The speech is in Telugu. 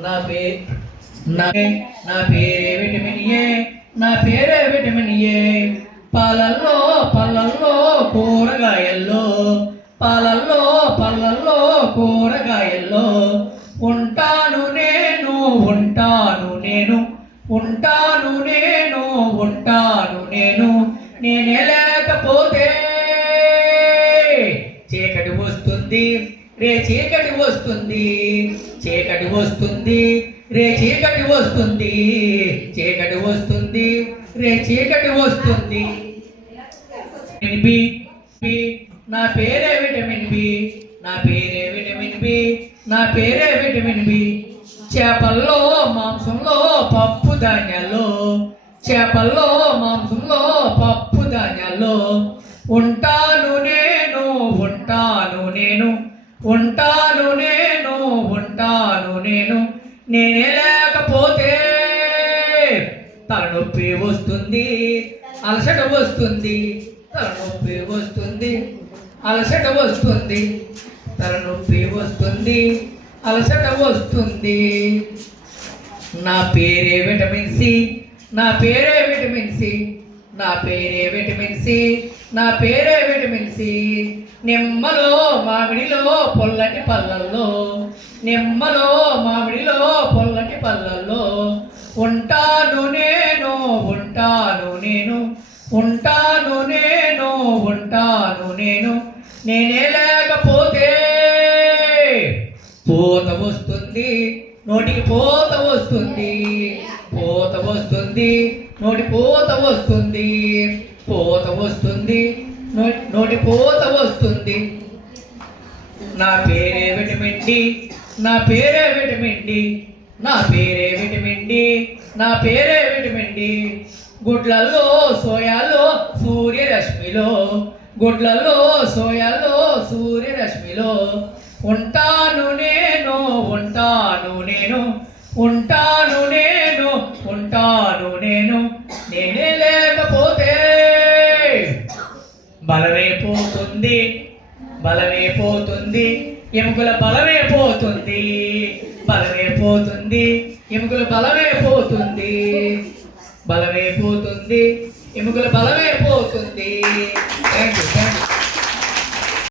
నా పే నా నా పేరే విటమిన్ ఏ, నా పేరే విటమిన్ ఏ. పాలల్లో పళ్ళల్లో కూరగాయల్లో, పాలల్లో పళ్ళల్లో కూరగాయల్లో ఉంటాను నేను, ఉంటాను నేను, ఉంటాను నేను, ఉంటాను నేను. నేనే లేకపోతే చీకటి వస్తుంది రే, చీకటి వస్తుంది, చీకటి వస్తుంది రే, చీకటి వస్తుంది, చీకటి వస్తుంది రే, చీకటి వస్తుంది. విటమిన్ బి, నా పేరే విటమిన్ బి, నా పేరే విటమిన్ బి, నా పేరే విటమిన్ బి. చేపల్లో మాంసంలో పప్పు ధాన్యాల్లో, చేపల్లో మాంసంలో పప్పు ధాన్యాల్లో ఉంటాను నేను, ఉంటాను నేను, ఉంటాను నేను, ఉంటాను నేను. నేనే లేకపోతే తలనొప్పి వస్తుంది, అలసట వస్తుంది, తలనొప్పి వస్తుంది, అలసట వస్తుంది, తలనొప్పి వస్తుంది, అలసట వస్తుంది. నా పేరే విటమిన్ సి, నా పేరే విటమిన్ సి, నా పేరే విటమిన్ సి, నా పేరే విటమిన్ సి. నిమ్మలో మామిడిలో పొల్లటి పళ్ళల్లో, నిమ్మలో మామిడిలో పొల్లటి పళ్ళల్లో ఉంటాను నేను, ఉంటాను నేను, ఉంటాను నేను, ఉంటాను నేను. నేనే లేకపోతే పూత వస్తుంది నోటికి, పూత వస్తుంది, పూత వస్తుంది నోటి, పూత వస్తుంది, పూత వస్తుంది నోటి, పూత వస్తుంది. నా పేరే విటమిన్ డి, నా పేరే విటమిన్ డి, నా పేరే విటమిన్ డి, నా పేరే విటమిన్ డి. గుడ్లలో సోయాలో సూర్యరశ్మిలో, గుడ్లలో సోయాలో సూర్యరశ్మిలో ఉంటాను నేను, ఉంటాను నేను, ఉంటాను నేను, ఉంటాను నేను. నేనే లేకపోతే బలమే పోతుంది, బలమే పోతుంది, ఎముకల బలమే పోతుంది, బలమే పోతుంది, ఎముకల బలమే పోతుంది, బలమే పోతుంది, ఎముకల బలమే పోతుంది. Thank you.